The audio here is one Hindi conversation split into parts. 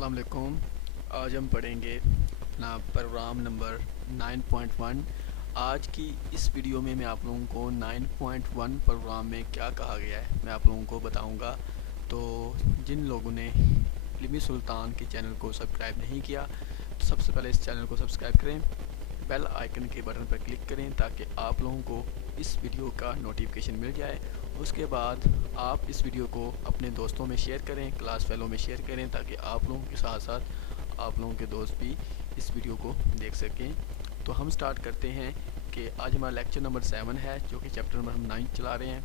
अस्सलाम वालेकुम। आज हम पढ़ेंगे अपना प्रोग्राम नंबर 9.1। आज की इस वीडियो में मैं आप लोगों को 9.1 प्रोग्राम में क्या कहा गया है मैं आप लोगों को बताऊंगा। तो जिन लोगों ने इल्मी सुल्तान के चैनल को सब्सक्राइब नहीं किया तो सबसे पहले इस चैनल को सब्सक्राइब करें, बेल आइकन के बटन पर क्लिक करें ताकि आप लोगों को इस वीडियो का नोटिफिकेशन मिल जाए। उसके बाद आप इस वीडियो को अपने दोस्तों में शेयर करें, क्लास फेलो में शेयर करें ताकि आप लोगों के साथ साथ आप लोगों के दोस्त भी इस वीडियो को देख सकें। तो हम स्टार्ट करते हैं कि आज हमारा लेक्चर नंबर 7 है जो कि चैप्टर नंबर हम 9 चला रहे हैं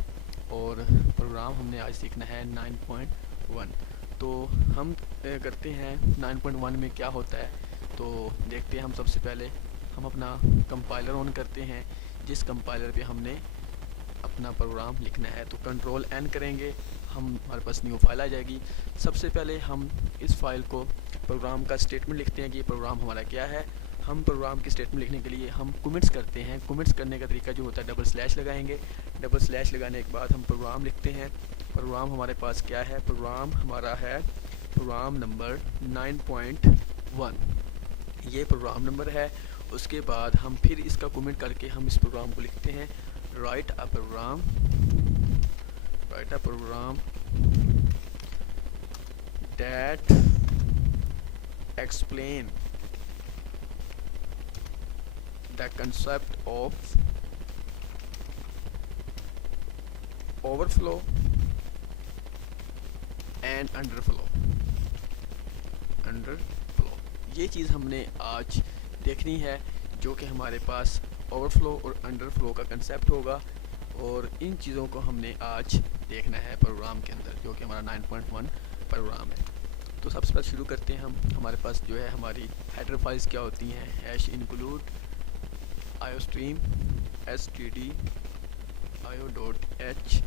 और प्रोग्राम हमने आज सीखना है 9.1। तो हम करते हैं 9.1 में क्या होता है। तो देखते हैं हम सबसे पहले हम अपना कंपाइलर ऑन करते हैं जिस कंपाइलर पे हमने अपना प्रोग्राम लिखना है। तो कंट्रोल एन करेंगे, हमारे पास न्यू फाइल आ जाएगी। सबसे पहले हम इस फाइल को प्रोग्राम का स्टेटमेंट लिखते हैं कि ये प्रोग्राम हमारा क्या है। हम प्रोग्राम की स्टेटमेंट लिखने के लिए हम कमेंट्स करते हैं। कमेंट्स करने का तरीका जो होता है डबल स्लैश लगाएंगे। डबल स्लैश लगाने के बाद हम प्रोग्राम लिखते हैं। प्रोग्राम हमारे पास क्या है, प्रोग्राम हमारा है प्रोग्राम नंबर 9.1, ये प्रोग्राम नंबर है। उसके बाद हम फिर इसका कमेंट करके हम इस प्रोग्राम को लिखते हैं write a program that explain the concept of overflow and underflow. ये चीज़ हमने आज देखनी है जो कि हमारे पास ओवरफ्लो और अंडरफ्लो का कंसेप्ट होगा और इन चीज़ों को हमने आज देखना है प्रोग्राम के अंदर जो कि हमारा 9.1 प्रोग्राम है। तो सबसे पहले शुरू करते हैं हम। हमारे पास जो है हमारी हेडर फाइल्स क्या होती हैं, hash include iostream std io.h।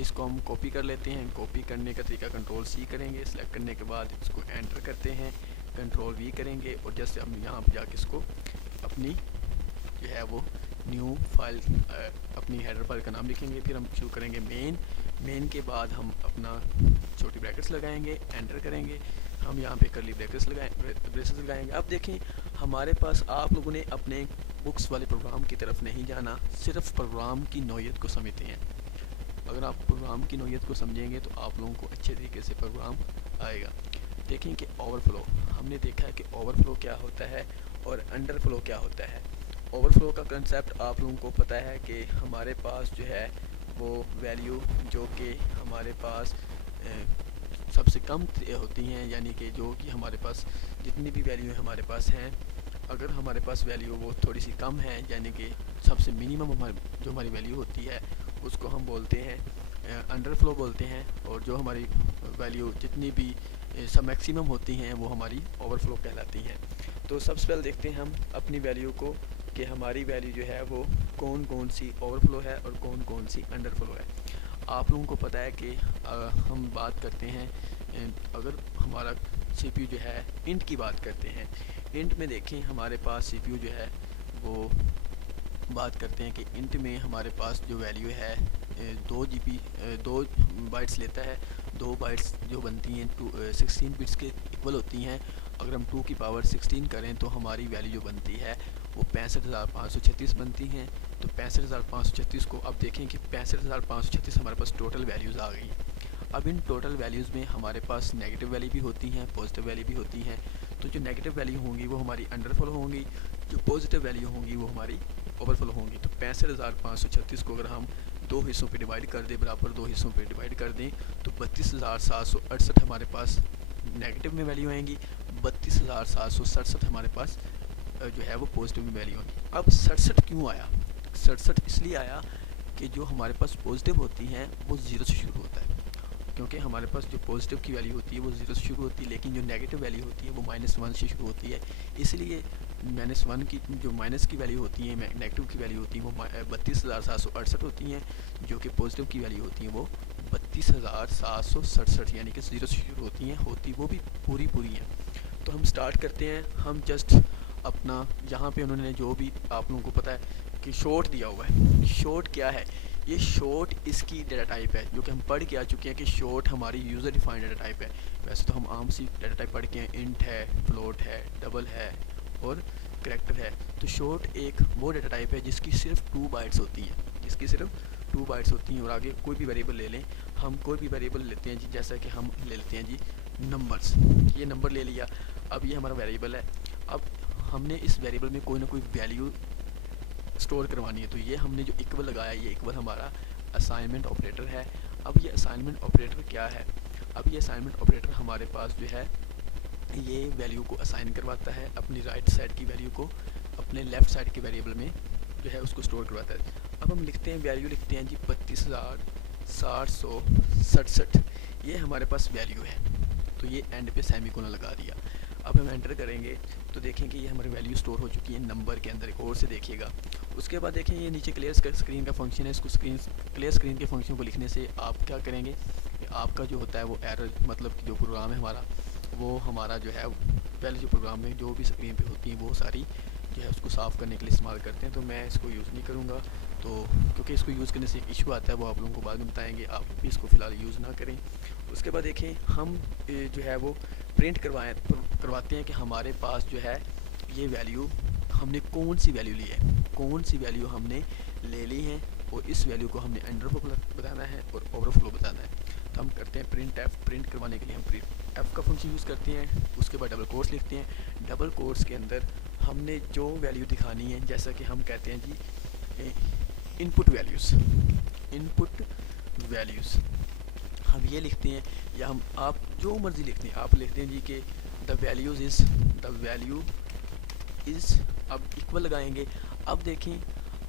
इसको हम कॉपी कर लेते हैं। कॉपी करने का तरीका कंट्रोल सी करेंगे, सेलेक्ट करने के बाद इसको एंटर करते हैं, कंट्रोल वी करेंगे और जैसे हम यहाँ पर जाके इसको अपनी जो है वो न्यू फाइल अपनी हेडर फाइल का नाम लिखेंगे। फिर हम शुरू करेंगे मेन के बाद हम अपना छोटी ब्रैकेट्स लगाएंगे, एंटर करेंगे। हम यहाँ पे करली ब्रैकेट्स लगाएंगे। अब देखें हमारे पास आप लोगों ने अपने बुक्स वाले प्रोग्राम की तरफ नहीं जाना, सिर्फ प्रोग्राम की नौइयत को समझते हैं। अगर आप प्रोग्राम की नौइयत को समझेंगे तो आप लोगों को अच्छे तरीके से प्रोग्राम आएगा। देखें कि ओवरफ्लो, हमने देखा है कि ओवरफ्लो क्या होता है और अंडरफ्लो क्या होता है। ओवरफ्लो का कंसेप्ट आप लोगों को पता है कि हमारे पास जो है वो वैल्यू जो कि हमारे पास सबसे कम होती हैं, यानी कि जो कि हमारे पास जितनी भी वैल्यू हमारे पास हैं, अगर हमारे पास वैल्यू वो थोड़ी सी कम है यानी कि सबसे मिनिमम जो हमारी वैल्यू होती है उसको हम बोलते हैं अंडरफ्लो बोलते हैं, और जो हमारी वैल्यू जितनी भी सब मैक्सिमम होती हैं वो हमारी ओवरफ्लो कहलाती हैं। तो सबसे पहले देखते हैं हम अपनी वैल्यू को कि हमारी वैल्यू जो है वो कौन कौन सी ओवरफ्लो है और कौन कौन सी अंडरफ्लो है। आप लोगों को पता है कि हम बात करते हैं अगर हमारा सीपीयू जो है इंट की बात करते हैं, इंट में देखें हमारे पास सीपीयू जो है वो बात करते हैं कि इंट में हमारे पास जो वैल्यू है 2 बाइट्स लेता है। 2 बाइट्स जो बनती हैं 16 बिट्स के इक्वल होती हैं। अगर हम 2 की पावर 16 करें तो हमारी वैल्यू जो बनती है वो 65,536 बनती हैं। तो 65,536 को अब देखें कि 65,536 हमारे पास टोटल वैल्यूज़ आ गई। अब इन टोटल वैल्यूज़ में हमारे पास नेगेटिव वैल्यू भी होती हैं, पॉजिटिव वैल्यू भी होती हैं। तो जो नेगेटिव वैल्यू होंगी वो हमारी अंडरफ्लो होंगी, जो पॉजिटिव वैल्यू होंगी वो हमारी ओवरफ्लो होंगी। तो 65,536 को अगर हम 2 हिस्सों पे डिवाइड कर दें, बराबर 2 हिस्सों पे डिवाइड कर दें तो 32,768 हमारे पास नेगेटिव में वैल्यू आएंगी, 32,767 हमारे पास जो है वो पॉजिटिव में वैल्यू आएंगी। अब 67 क्यों आया? 67 इसलिए आया कि जो हमारे पास पॉजिटिव होती हैं वो 0 से शुरू होता है, क्योंकि हमारे पास जो पॉजिटिव की वैल्यू होती है वो 0 से शुरू होती है, लेकिन जो नेगेटिव वैल्यू होती है वो -1 से शुरू होती है। इसलिए -1 की जो माइनस की वैल्यू होती है, नेगेटिव की वैल्यू होती है वो 32,768 होती हैं, जो कि पॉजिटिव की वैल्यू होती है वो 32,767 यानी कि 0 से शुरू होती हैं, होती वो भी पूरी हैं। तो हम स्टार्ट करते हैं। हम जस्ट अपना यहाँ पे उन्होंने जो भी आप लोगों को पता है कि शॉर्ट दिया हुआ है। शॉर्ट क्या है ये शॉर्ट इसकी डाटा टाइप है, जो कि हम पढ़ के आ चुके हैं कि शॉर्ट हमारी यूज़र डिफाइंड डाटा टाइप है। वैसे तो हम आम सी डाटा टाइप पढ़ के हैं, इंट है, फ्लोट है, डबल है और करैक्टर है। तो शॉर्ट एक वो डाटा टाइप है जिसकी सिर्फ 2 बाइट्स होती हैं, जिसकी सिर्फ 2 बाइट्स होती हैं। और आगे कोई भी वेरिएबल ले लें, हम कोई भी वेरिएबल लेते हैं जी, जैसा कि हम ले लेते हैं जी नंबर्स। ये नंबर ले लिया, अब ये हमारा वेरिएबल है। अब हमने इस वेरिएबल में कोई ना कोई वैल्यू स्टोर करवानी है, तो ये हमने जो इक्वल लगाया, ये इक्वल हमारा असाइनमेंट ऑपरेटर है। अब ये असाइनमेंट ऑपरेटर क्या है? अब ये असाइनमेंट ऑपरेटर हमारे पास जो है ये वैल्यू को असाइन करवाता है, अपनी राइट साइड की वैल्यू को अपने लेफ़्ट साइड के वेरिएबल में जो है उसको स्टोर करवाता है। अब हम लिखते हैं वैल्यू, लिखते हैं जी 32,767, ये हमारे पास वैल्यू है। तो ये एंड पे सेमीकोलन लगा दिया। अब हम एंटर करेंगे तो देखें कि ये हमारी वैल्यू स्टोर हो चुकी है नंबर के अंदर। एक और से देखिएगा, उसके बाद देखें ये नीचे क्लियर स्क्रीन का फंक्शन है। इसको क्लियर स्क्रीन के फंक्शन को लिखने से आप क्या करेंगे, आपका जो होता है वो एरर, मतलब कि जो प्रोग्राम है हमारा, वो हमारा जो है पहले जो प्रोग्राम में जो भी स्क्रीन पे होती हैं वो सारी जो है उसको साफ़ करने के लिए इस्तेमाल करते हैं। तो मैं इसको यूज़ नहीं करूँगा, तो क्योंकि इसको यूज़ करने से एक इशू आता है, वो आप लोगों को बाद में बताएंगे, आप भी इसको फ़िलहाल यूज़ ना करें। उसके बाद देखें हम जो है वो प्रिंट करवाते हैं कि हमारे पास जो है ये वैल्यू हमने कौन सी वैल्यू ली है, कौन सी वैल्यू हमने ले ली है, और इस वैल्यू को हमने अंडरफ्लो बताना है और ओवरफ्लो बताना है। तो हम करते हैं प्रिंट एफ। प्रिंट करवाने के लिए हम प्रिंट एफ का फंक्शन यूज़ करते हैं। उसके बाद डबल कोट्स लिखते हैं। डबल कोट्स के अंदर हमने जो वैल्यू दिखानी है, जैसा कि हम कहते हैं जी इनपुट वैल्यूज़, इनपुट वैल्यूज़ हम ये लिखते हैं, या हम आप जो मर्ज़ी लिखते हैं, आप लिखते हैं जी कि द वैल्यू इज़ अब इक्वल लगाएंगे। अब देखें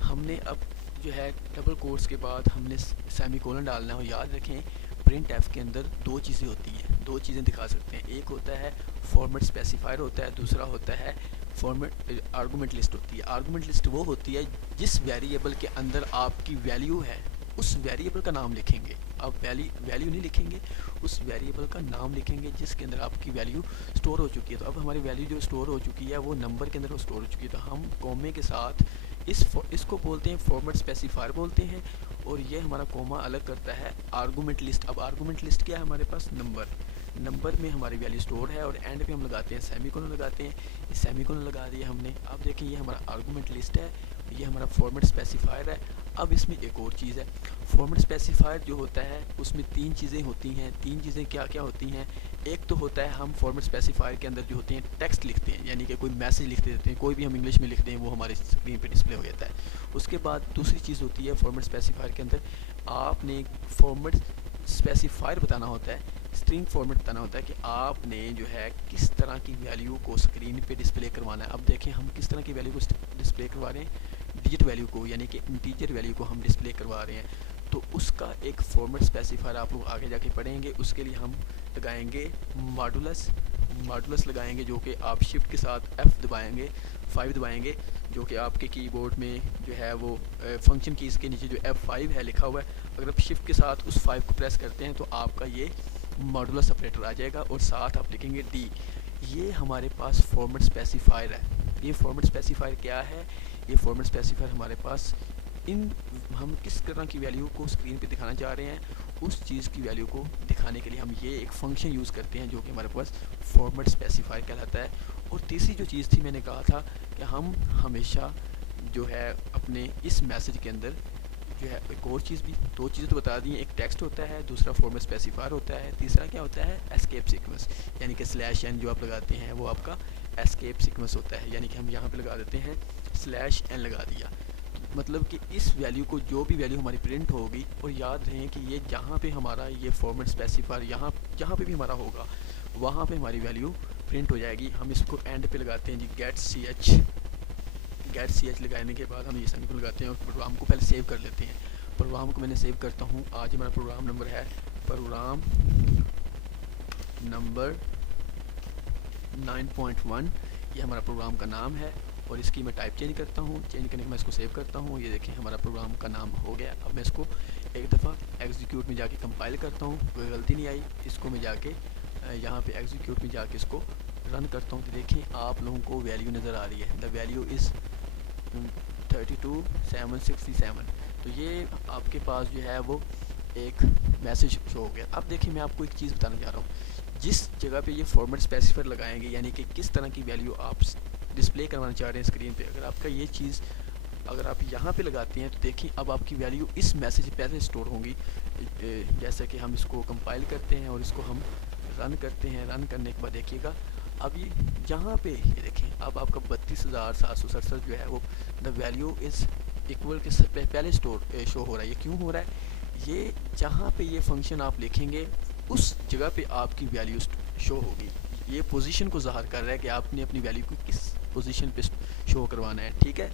हमने अब जो है डबल कोट्स के बाद हमने सेमीकोलन डालना है। याद रखें प्रिंट एफ के अंदर 2 चीज़ें होती हैं, 2 चीज़ें दिखा सकते हैं। एक होता है फॉर्मेट स्पेसिफायर होता है, दूसरा होता है फॉर्मेट आर्गूमेंट लिस्ट होती है। आर्गूमेंट लिस्ट वो होती है जिस वेरिएबल के अंदर आपकी वैल्यू है उस वेरिएबल का नाम लिखेंगे। आप वैल्यू नहीं लिखेंगे, उस वेरिएबल का नाम लिखेंगे जिसके अंदर आपकी वैल्यू स्टोर हो चुकी है। तो अब हमारी वैल्यू जो स्टोर हो चुकी है वो नंबर के अंदर वो स्टोर हो चुकी है, तो हम कॉमे के साथ इसको बोलते हैं फॉर्मेट स्पेसिफायर बोलते हैं, और ये हमारा कॉमा अलग करता है आर्गूमेंट लिस्ट। अब आर्गूमेंट लिस्ट क्या है हमारे पास? नंबर में हमारी वैल्यू स्टोर है, और एंड पे हम लगाते हैं सेमीकोलन लगाते हैं। ये सेमीकोलन लगा दिया हमने। अब देखें ये हमारा आर्गूमेंट लिस्ट है, ये हमारा फॉर्मेट स्पेसिफायर है। अब इसमें एक और चीज़ है, फॉर्मेट स्पेसिफायर जो होता है उसमें 3 चीज़ें होती हैं। 3 चीज़ें क्या क्या होती हैं? एक तो होता है हम फॉर्मेट स्पेसिफायर के अंदर जो होते हैं टेक्स्ट लिखते हैं, यानी कि कोई मैसेज लिख देते हैं, कोई भी हम इंग्लिश में लिखते हैं वो हमारे स्क्रीन पे डिस्प्ले हो जाता है। उसके बाद दूसरी चीज़ होती है फॉर्मेट स्पेसिफायर के अंदर आपने फॉर्मेट स्पेसिफायर बताना होता है, स्ट्रिंग फॉर्मेट बताना होता है कि आपने जो है किस तरह की वैल्यू को स्क्रीन पे डिस्प्ले करवाना है। अब देखें हम किस तरह की वैल्यू को डिस्प्ले करवा रहे हैं, डिजिट वैल्यू को, यानी कि इंटीजर वैल्यू को हम डिस्प्ले करवा रहे हैं। तो उसका एक फॉर्मेट स्पेसिफायर आप लोग आगे जाके पढ़ेंगे। उसके लिए हम लगाएंगे मॉडुलस लगाएंगे, जो कि आप शिफ्ट के साथ F5 दबाएंगे, जो कि आपके कीबोर्ड में जो है वो फंक्शन कीज़ के नीचे जो F5 है लिखा हुआ है, अगर आप शिफ्ट के साथ उस 5 को प्रेस करते हैं तो आपका ये मॉडुलस ऑपरेटर आ जाएगा, और साथ आप लिखेंगे D। ये हमारे पास फॉर्मेट स्पेसिफायर है। ये फॉर्मेट स्पेसिफायर क्या है? ये फॉर्मेट स्पेसिफायर हमारे पास हम किस तरह की वैल्यू को स्क्रीन पे दिखाना चाह रहे हैं, उस चीज़ की वैल्यू को दिखाने के लिए हम ये एक फंक्शन यूज़ करते हैं जो कि हमारे पास फॉर्मेट स्पेसिफायर कहलाता है। और तीसरी जो चीज़ थी मैंने कहा था कि हम हमेशा जो है अपने इस मैसेज के अंदर जो है एक और चीज़ भी, 2 चीज़ें तो बता दी हैं, एक टेक्स्ट होता है, दूसरा फॉर्मेट स्पेसिफायर होता है, तीसरा क्या होता है? एस्केप सीक्वेंस, यानी कि /n जो आप लगाते हैं वो आपका एस्केप सीक्वेंस होता है। यानी कि हम यहाँ पे लगा देते हैं /n लगा दिया, मतलब कि इस वैल्यू को जो भी वैल्यू हमारी प्रिंट होगी, और याद रहें कि ये जहाँ पे हमारा ये फॉर्मेट स्पेसिफायर जहाँ पे भी हमारा होगा वहाँ पे हमारी वैल्यू प्रिंट हो जाएगी। हम इसको एंड पे लगाते हैं जी गेट ch लगाने के बाद हम ये सेमीकोलन लगाते हैं और प्रोग्राम को पहले सेव कर लेते हैं। प्रोग्राम को मैंने सेव करता हूँ। आज हमारा प्रोग्राम नंबर है प्रोग्राम नंबर 9.1, ये हमारा प्रोग्राम का नाम है, और इसकी मैं टाइप चेंज करता हूँ। चेंज करने के मैं इसको सेव करता हूँ। ये देखें हमारा प्रोग्राम का नाम हो गया। अब मैं इसको एक दफ़ा एग्जीक्यूट में जाके कंपाइल करता हूँ, कोई गलती नहीं आई। इसको मैं जाके यहाँ पे एग्जीक्यूट में जाके इसको रन करता हूँ, तो देखें आप लोगों को वैल्यू नज़र आ रही है। The value is 32,767। तो ये आपके पास जो है वो एक मैसेज शो हो गया। अब देखिए मैं आपको एक चीज़ बताना चाह रहा हूँ, जिस जगह पे ये फॉर्मेट स्पेसिफायर लगाएंगे यानी कि किस तरह की वैल्यू आप डिस्प्ले करवाना चाह रहे हैं स्क्रीन पे, अगर आपका ये चीज़ अगर आप यहाँ पे लगाते हैं तो देखिए अब आपकी वैल्यू इस मैसेज पे पहले स्टोर होंगी। जैसे कि हम इसको कंपाइल करते हैं और इसको हम रन करते हैं, रन करने के बाद देखिएगा अब ये यहाँ पे ये देखें अब आपका 32,767 जो है वो द वैल्यू इज़ इक्वल के पहले स्टोर शो हो रहा है। ये क्यों हो रहा है? ये जहाँ पे ये फंक्शन आप लिखेंगे उस जगह पे आपकी वैल्यू शो होगी। ये पोजीशन को ज़ाहिर कर रहा है कि आपने अपनी वैल्यू को किस पोजीशन पे शो करवाना है, ठीक है।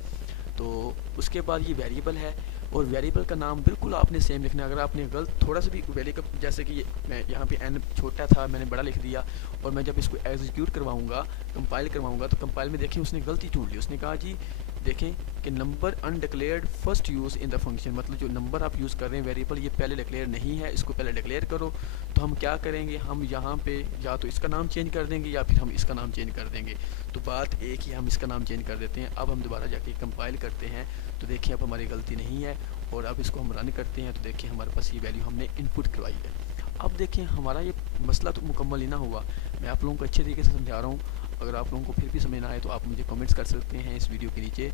तो उसके बाद ये वेरिएबल है और वेरिएबल का नाम बिल्कुल आपने सेम लिखना है। अगर आपने गलत थोड़ा सा भी वैल्यू का, जैसे कि मैं यहाँ पे n छोटा था मैंने बड़ा लिख दिया और मैं जब इसको एग्जीक्यूट करवाऊँगा कंपाइल करवाऊँगा तो कंपाइल में देखें उसने गलती ढूंढ ली। उसने कहा जी देखें कि number undeclared first use in the function, मतलब जो नंबर आप यूज़ कर रहे हैं वेरिएबल ये पहले डिक्लेयर नहीं है, इसको पहले डिक्लेयर करो। तो हम क्या करेंगे, हम यहाँ पे या तो इसका नाम चेंज कर देंगे या फिर हम इसका नाम चेंज कर देंगे। तो बात एक ही, हम इसका नाम चेंज कर देते हैं। अब हम दोबारा जाके कंपाइल करते हैं तो देखिए अब हमारी गलती नहीं है और अब इसको हम रन करते हैं तो देखिए हमारे पास ये वैल्यू हमने इनपुट करवाई है। अब देखिए हमारा ये मसला तो मुकम्मल ही ना हुआ, मैं आप लोगों को अच्छे तरीके से समझा रहा हूँ। अगर आप लोगों को फिर भी समझ ना आए तो आप मुझे कमेंट्स कर सकते हैं इस वीडियो के नीचे।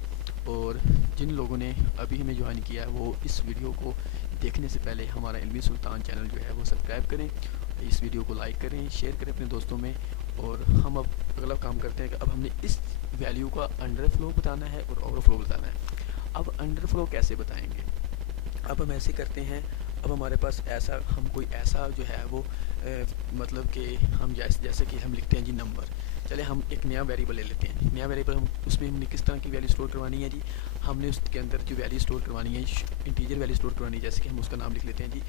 और जिन लोगों ने अभी हमें ज्वाइन किया है वो इस वीडियो को देखने से पहले हमारा इल्मी सुल्तान चैनल जो है वो सब्सक्राइब करें, इस वीडियो को लाइक करें, शेयर करें अपने दोस्तों में। और हम अब अगला काम करते हैं कि अब हमने इस वैल्यू का अंडरफ्लो बताना है और ओवरफ्लो बताना है। अब अंडरफ्लो कैसे बताएंगे, अब हम ऐसे करते हैं, अब हमारे पास ऐसा हम कोई ऐसा जो है वो मतलब कि हम जैसे कि हम लिखते हैं जी नंबर, चले हम एक नया वेरिएबल ले लेते हैं। नया वेरिएबल हम उसमें हमने किस तरह की वैल्यू स्टोर करवानी है जी, हमने उसके अंदर जो वैल्यू स्टोर करवानी है इंटीजर वैल्यू स्टोर करवानी है। जैसे कि हम उसका नाम लिख लेते हैं जी,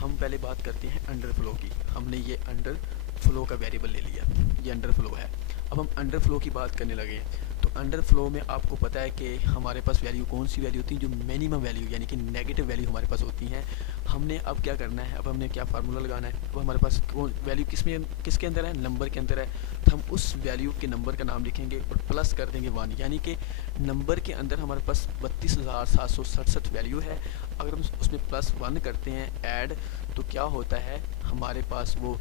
हम पहले बात करते हैं अंडरफ्लो की। हमने ये अंडरफ्लो का वेरिएबल ले लिया, ये अंडरफ्लो है। अब हम अंडरफ्लो की बात करने लगे हैं तो अंडरफ्लो में आपको पता है कि हमारे पास वैल्यू कौन सी वैल्यू होती है, जो मिनिमम वैल्यू यानी कि नेगेटिव वैल्यू हमारे पास होती हैं। हमने अब क्या करना है, अब हमने क्या फार्मूला लगाना है, अब हमारे पास वैल्यू किसके अंदर है, नंबर के अंदर है। तो हम उस वैल्यू के नंबर का नाम लिखेंगे और प्लस कर देंगे 1, यानी कि नंबर के अंदर हमारे पास 32,767 वैल्यू है। अगर हम उसमें +1 करते हैं ऐड तो क्या होता है, हमारे पास वो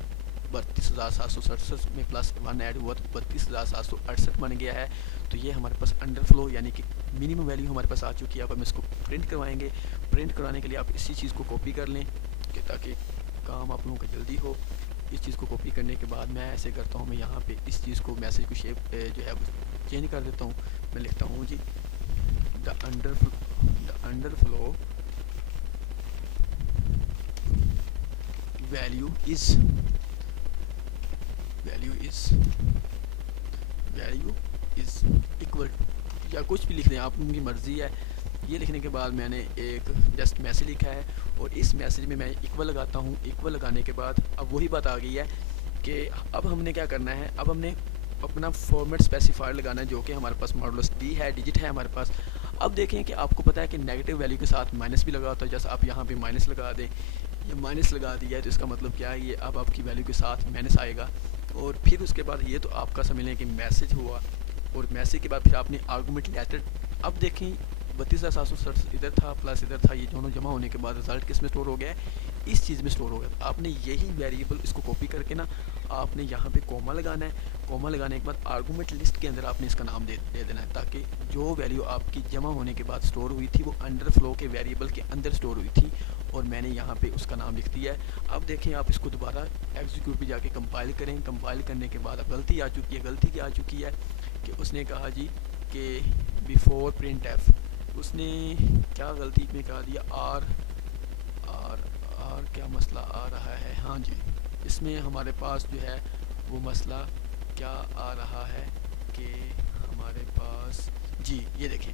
32,767 में +1 ऐड हुआ तो 32,768 बन गया है। तो ये हमारे पास अंडरफ्लो यानी कि मिनिमम वैल्यू हमारे पास आ चुकी है। अब हम इसको प्रिंट करवाएंगे। प्रिंट करवाने के लिए आप इसी चीज़ को कॉपी कर लें कि ताकि काम आप लोगों का जल्दी हो। इस चीज़ को कॉपी करने के बाद मैं ऐसे करता हूँ, मैं यहाँ पे इस चीज़ को मैसेज को शेप जो है वो चेंज कर देता हूँ। मैं लिखता हूँ जी the underflow value is equal या कुछ भी लिख दें आप, उनकी मर्ज़ी है। ये लिखने के बाद मैंने एक जस्ट मैसेज लिखा है और इस मैसेज में मैं इक्वल लगाता हूँ। इक्वल लगाने के बाद अब वही बात आ गई है कि अब हमने क्या करना है, अब हमने अपना फॉर्मेट स्पेसिफायर लगाना है जो कि हमारे पास मॉडुलस डी है, डिजिट है हमारे पास। अब देखें कि आपको पता है कि नेगेटिव वैल्यू के साथ माइनस भी लगा होता है। जैसे आप यहाँ पे माइनस लगा दें, ये माइनस लगा दिया है तो इसका मतलब क्या है, ये अब आपकी वैल्यू के साथ माइनस आएगा। और फिर उसके बाद ये तो आपका समझ लें कि मैसेज हुआ और मैसेज के बाद फिर आपने आर्गूमेंट लेटर। अब देखें 32,767 इधर था प्लस इधर था, ये दोनों जमा होने के बाद रिजल्ट किस में स्टोर हो गया है, इस चीज़ में स्टोर हो गया। तो आपने यही वेरिएबल इसको कॉपी करके ना आपने यहाँ पे कॉमा लगाना है। कॉमा लगाने के बाद आर्गूमेंट लिस्ट के अंदर आपने इसका नाम दे देना है ताकि जो वैल्यू आपकी जमा होने के बाद स्टोर हुई थी वो अंडरफ्लो के वेरिएबल के अंदर स्टोर हुई थी और मैंने यहाँ पे उसका नाम लिख दिया है। अब देखें आप इसको दोबारा एग्जीक्यूट पे जाके कंपाइल करें। कंपाइल करने के बाद अब गलती आ चुकी है। गलती क्या आ चुकी है कि उसने कहा जी कि बिफोर प्रिंट एफ, उसने क्या गलती में कहा दिया आर क्या मसला आ रहा है। हाँ जी, इसमें हमारे पास जो है वो मसला क्या आ रहा है कि हमारे पास जी ये देखें,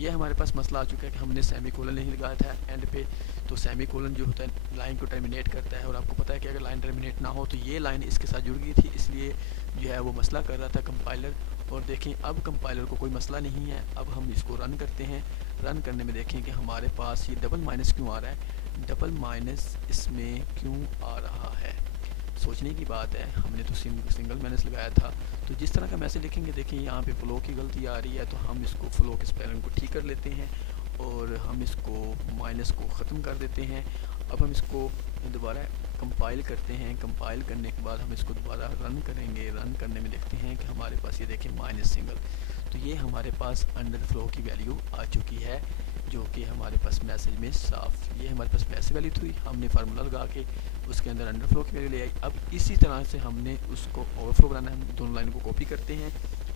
ये हमारे पास मसला आ चुका है कि हमने सेमी कोलन नहीं लगाया था एंड पे। तो सेमी कोलन जो होता है लाइन को टर्मिनेट करता है और आपको पता है कि अगर लाइन टर्मिनेट ना हो तो ये लाइन इसके साथ जुड़ गई थी, इसलिए जो है वो मसला कर रहा था कंपाइलर। और देखें अब कंपाइलर को कोई मसला नहीं है। अब हम इसको रन करते हैं। रन करने में देखें कि हमारे पास ये डबल माइनस क्यों आ रहा है, डबल माइनस इसमें क्यों आ रहा है। सोचने की बात है, हमने तो सिंगल माइनस लगाया था। तो जिस तरह का मैसेज लिखेंगे देखें यहाँ पे फ्लो की गलती आ रही है तो हम इसको फ्लो के स्पेलिंग को ठीक कर लेते हैं और हम इसको माइनस को ख़त्म कर देते हैं। अब हम इसको दोबारा कंपाइल करते हैं। कंपाइल करने के बाद हम इसको दोबारा रन करेंगे। रन करने में देखते हैं कि हमारे पास ये देखें माइनस सिंगल, तो ये हमारे पास अंडरफ्लो की वैल्यू आ चुकी है, जो कि हमारे पास मैसेज में साफ, ये हमारे पास मैसेज वैल्यू थी, हमने फार्मूला लगा के उसके अंदर अंडरफ्लो की वैल्यू ले आई। अब इसी तरह से हमने उसको ओवरफ्लो बनाना है। हम दोनों लाइन को कॉपी करते हैं,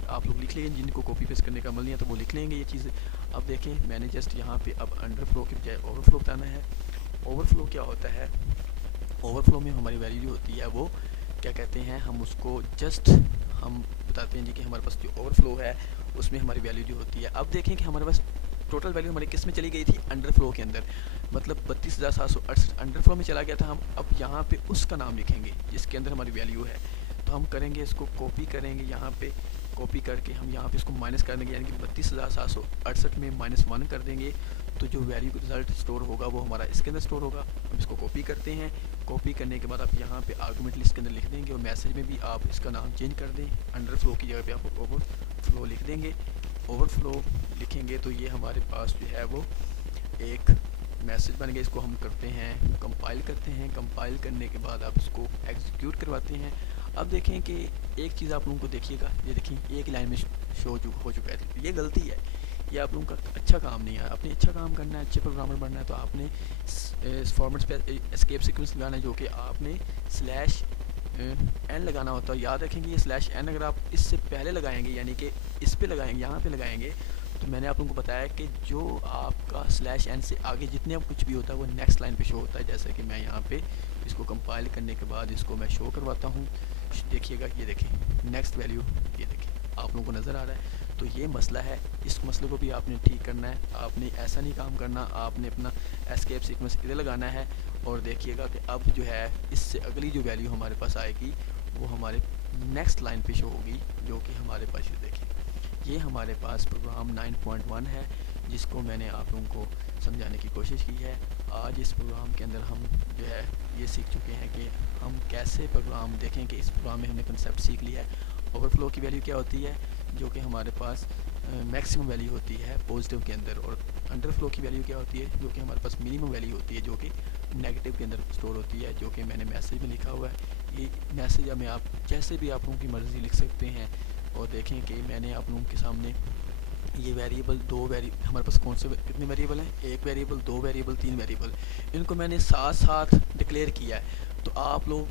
आप लोग लिख लेंगे, जिनको कॉपी पेस्ट करने का अमल नहीं है तो वो लिख लेंगे ये चीज़ें। अब देखें मैंने जस्ट यहाँ पे अब अंडरफ्लो की बजाय ओवरफ्लो बताना है। ओवरफ्लो क्या होता है, ओवरफ्लो में हमारी वैल्यू जो होती है वो क्या कहते हैं, हम उसको जस्ट हम बताते हैं जी कि हमारे पास जो ओवरफ्लो है उसमें हमारी वैल्यू जो होती है। अब देखें कि हमारे पास टोटल वैल्यू हमारी किस में चली गई थी, अंडरफ्लो के अंदर, मतलब 32,768 अंडरफ्लो में चला गया था। हम अब यहाँ पे उसका नाम लिखेंगे जिसके अंदर हमारी वैल्यू है। तो हम करेंगे इसको कॉपी करेंगे, यहाँ पे कॉपी करके हम यहाँ पे इसको माइनस कर देंगे, यानी कि 32,768 में -1 कर देंगे, तो जो वैल्यू रिज़ल्ट स्टोर होगा वो हमारा इसके अंदर स्टोर होगा। हम इसको कॉपी करते हैं। कॉपी करने के बाद आप यहाँ पे आर्गुमेंट लिस्ट के अंदर लिख देंगे और मैसेज में भी आप इसका नाम चेंज कर दें, अंडरफ्लो की जगह पे आप ओवरफ्लो लिख देंगे। ओवरफ्लो लिखेंगे तो ये हमारे पास जो है वो एक मैसेज बन गया। इसको हम करते हैं कंपाइल करते हैं। कंपाइल करने के बाद आप इसको एग्जीक्यूट करवाते हैं। अब देखें कि एक चीज़ आप लोगों को देखिएगा, ये देखिए एक लाइन में शो हो चुका है, तो ये गलती है, ये आप लोगों का अच्छा काम नहीं है। आपने अच्छा काम करना है, अच्छे प्रोग्रामर बनना है, तो आपने इस फॉर्मेट्स पे एस्केप सीक्वेंस लगाना है, जो कि आपने /n लगाना होता है। याद रखेंगे ये /n अगर आप इससे पहले लगाएंगे, यानी कि इस पे लगाएंगे, यहाँ पे लगाएंगे, तो मैंने आप लोगों को बताया कि जो आपका /n से आगे जितने अब कुछ भी होता है वो नेक्स्ट लाइन पे शो होता है। जैसे कि मैं यहाँ पे इसको कंपाइल करने के बाद इसको मैं शो करवाता हूँ, देखिएगा, ये देखें नेक्स्ट वैल्यू, ये देखें आप लोगों को नज़र आ रहा है। तो ये मसला है, इस मसले को भी आपने ठीक करना है। आपने ऐसा नहीं काम करना, आपने अपना एस्केप सीक्वेंस इधर लगाना है और देखिएगा कि अब जो है इससे अगली जो वैल्यू हमारे पास आएगी वो हमारे नेक्स्ट लाइन पे शो होगी, जो कि हमारे पास ये देखिए, ये हमारे पास प्रोग्राम 9.1 है, जिसको मैंने आप लोगों को समझाने की कोशिश की है। आज इस प्रोग्राम के अंदर हम जो है ये सीख चुके हैं कि हम कैसे प्रोग्राम देखें कि इस प्रोग्राम में हमने कंसेप्ट सीख लिया है। ओवरफ्लो की वैल्यू क्या होती है, जो कि हमारे पास मैक्सिमम वैल्यू होती है पॉजिटिव के अंदर, और अंडरफ्लो की वैल्यू क्या होती है, जो कि हमारे पास मिनिमम वैल्यू होती है, जो कि नेगेटिव के अंदर स्टोर होती है, जो कि मैंने मैसेज में लिखा हुआ है। ये मैसेज में आप जैसे भी आप लोगों की मर्ज़ी लिख सकते हैं। और देखें कि मैंने आप लोगों के सामने ये वेरिएबल हमारे पास कौन से कितने वेरिएबल हैं, 1 वेरिएबल, 2 वेरिएबल, 3 वेरिएबल, इनको मैंने साथ साथ डिक्लेयर किया है। तो आप लोग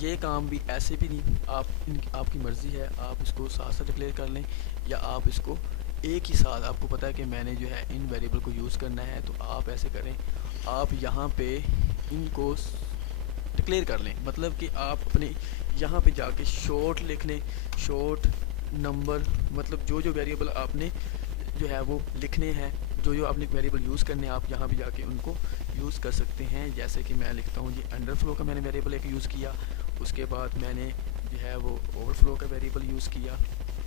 ये काम भी ऐसे भी नहीं, आपकी मर्ज़ी है, आप इसको साथ साथ डिक्लेयर कर लें या आप इसको एक ही साथ, आपको पता है कि मैंने जो है इन वेरिएबल को यूज़ करना है, तो आप ऐसे करें, आप यहाँ पे इनको डिक्लेयर कर लें, मतलब कि आप अपने यहाँ पे जाके शॉर्ट लिख लें, शॉर्ट नंबर, मतलब जो जो वेरिएबल आपने जो है वो लिखने हैं, जो जो आपने वेरिएबल यूज़ करने हैं, आप यहाँ भी जाके उनको यूज़ कर सकते हैं। जैसे कि मैं लिखता हूँ जी अंडरफ्लो का मैंने वेरिएबल एक यूज़ किया, उसके बाद मैंने जो है वो ओवरफ्लो का वेरिएबल यूज़ किया,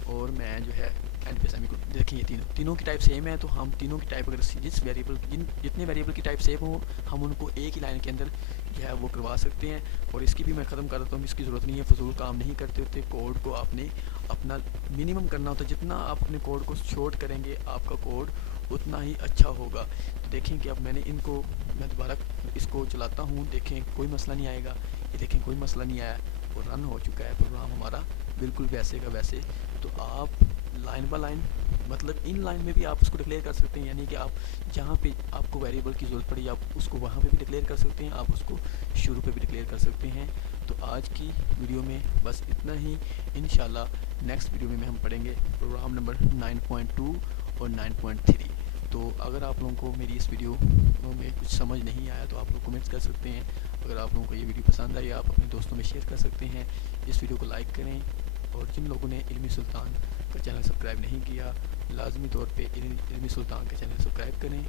और मैं जो है एंड पे सेमीकोलन। देखिए तीनों की टाइप सेम है, तो हम तीनों की टाइप अगर जिस वेरिएबल जितने वेरिएबल की टाइप सेम हो, हम उनको एक ही लाइन के अंदर जो है वो करवा सकते हैं। और इसकी भी मैं ख़त्म कर देता हूँ, इसकी ज़रूरत नहीं है, फजूल काम नहीं करते होते। कोड को आपने अपना मिनिमम करना होता है, जितना आप अपने कोड को शॉर्ट करेंगे आपका कोड उतना ही अच्छा होगा। तो देखें कि अब मैंने इनको, मैं दोबारा इसको चलाता हूँ, देखें कोई मसला नहीं आएगा, ये देखें कोई मसला नहीं आया और रन हो चुका है प्रोग्राम हमारा बिल्कुल वैसे का वैसे। तो आप लाइन बाय लाइन, मतलब इन लाइन में भी आप उसको डिक्लेयर कर सकते हैं, यानी कि आप जहाँ पे आपको वेरिएबल की ज़रूरत पड़ी आप उसको वहाँ पे भी डिक्लेयर कर सकते हैं, आप उसको शुरू पे भी डिक्लेयर कर सकते हैं। तो आज की वीडियो में बस इतना ही। इंशाल्लाह नेक्स्ट वीडियो में हम पढ़ेंगे प्रोग्राम नंबर 9.2 और 9.3। तो अगर आप लोगों को मेरी इस वीडियो में कुछ समझ नहीं आया तो आप लोग कमेंट्स कर सकते हैं। अगर आप लोगों को ये वीडियो पसंद आई आप अपने दोस्तों में शेयर कर सकते हैं। इस वीडियो को लाइक करें, और जिन लोगों ने इल्मी सुल्तान का चैनल सब्सक्राइब नहीं किया, लाजमी तौर पे इल्मी सुल्तान का चैनल सब्सक्राइब करें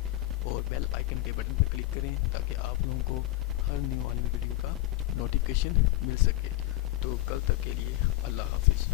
और बेल आइकन के बटन पर क्लिक करें, ताकि आप लोगों को हर न्यू वाली वीडियो का नोटिफिकेशन मिल सके। तो कल तक के लिए अल्लाह हाफिज़।